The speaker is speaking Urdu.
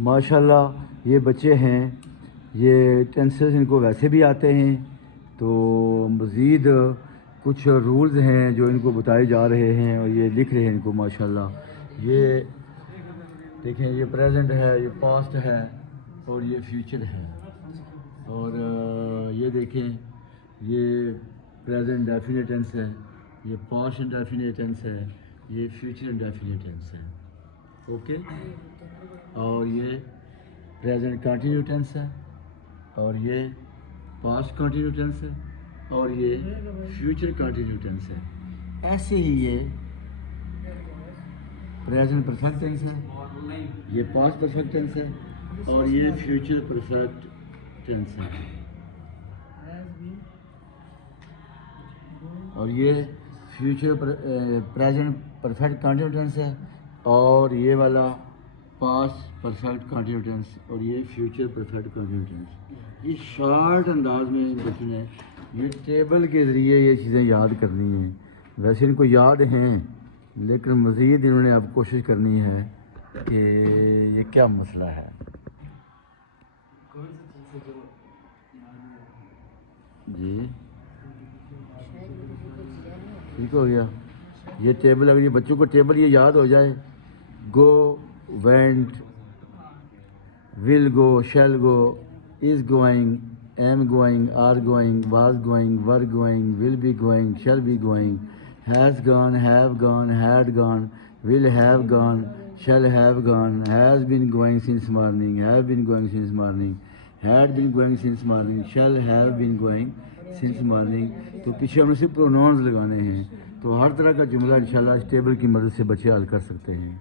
ماشاءاللہ یہ بچے ہیں، یہ ٹینسز ان کو ویسے بھی آتے ہیں، تو مزید کچھ رولز ہیں جو ان کو بتائے جا رہے ہیں اور یہ لکھ رہے ہیں ان کو ماشاءاللہ۔ یہ دیکھیں، یہ پریزنٹ ہے، یہ پاسٹ ہے اور یہ فیوچر ہے، اور یہ دیکھیں، یہ پریزنٹ ڈیفینٹ ٹینس ہے، یہ پاسٹ انڈیفینٹ ٹینس ہے، یہ فیوچر انڈیفینٹ ٹینس ہے، اوکے۔ اور یہ پریزنٹ کنٹینیو ٹینس ہے، اور یہ پاسٹ کنٹینیو ٹینس ہے، اور یہ فیوچر کنٹینیو ٹینس ہے۔ ایسے ہی یہ پریزنٹ پرفیکٹ ٹینس ہے، یہ پاسٹ پرفیکٹ ٹینس ہے، اور یہ فیوچر پرفیکٹ ٹینس ہے، اور یہ future present perfect continue tense ہے، اور یہ والا پاسٹ پرفیکٹ کنٹینیو ٹینس، اور یہ فیوچر پرفیکٹ کنٹینیو ٹینس۔ یہ شارٹ انداز میں بچوں نے یہ ٹیبل کے ذریعے یہ چیزیں یاد کرنی ہیں۔ ویسے ان کو یاد ہیں، لیکن مزید انہوں نے اب کوشش کرنی ہے کہ یہ کیا مسئلہ ہے۔ جی ٹھیک ہو گیا۔ یہ ٹیبل اگر یہ بچوں کو ٹیبل یہ یاد ہو جائے، go, went, will go, shall go, is going, am going, are going, was going, were going, will be going, shall be going, has gone, have gone, had gone, will have gone, shall have gone, has been going since morning, have been going since morning, had been going since morning, shall have been going since morning. تو پیچھے ہم نے صرف پروناؤنز لگانے ہیں، تو ہر طرح کا جملہ انشاءاللہ اس ٹیبل کی مدد سے بچے حل کر سکتے ہیں۔